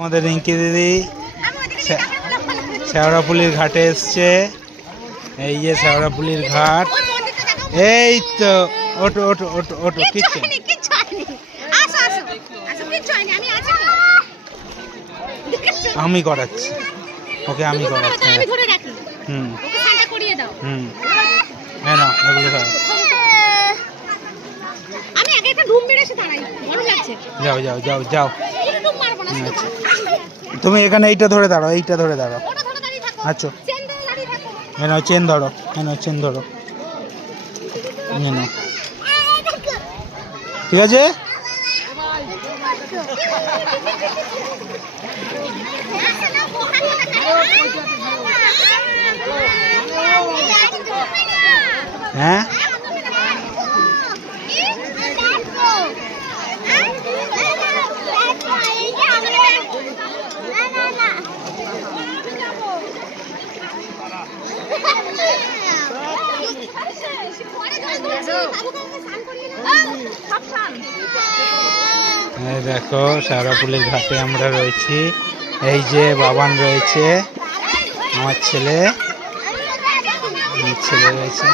আমাদের রিঙ্কি দিদি শেওড়াফুলির ঘাটে এসছে। এই যে শেওড়াফুলির ঘাট, এই তো ওটো ওটো ওটো ওটো কিচ্ছু আমি করাচ্ছি, ওকে আমি করাচ্ছি। হুম হুম হ্যাঁ না এগুলো যাও যাও যাও যাও। তুমি এখানে এইটা ধরে দাঁড়াও, এইটা ধরে দাঁড়াও। আচ্ছা হ্যাঁ চেন ধরো, হ্যাঁ চেন ধরো, ঠিক আছে। হ্যাঁ দেখো শেওড়াফুলির ঘাটে আমরা রয়েছি। এই যে বাবান রয়েছে, আমার ছেলে রয়েছে।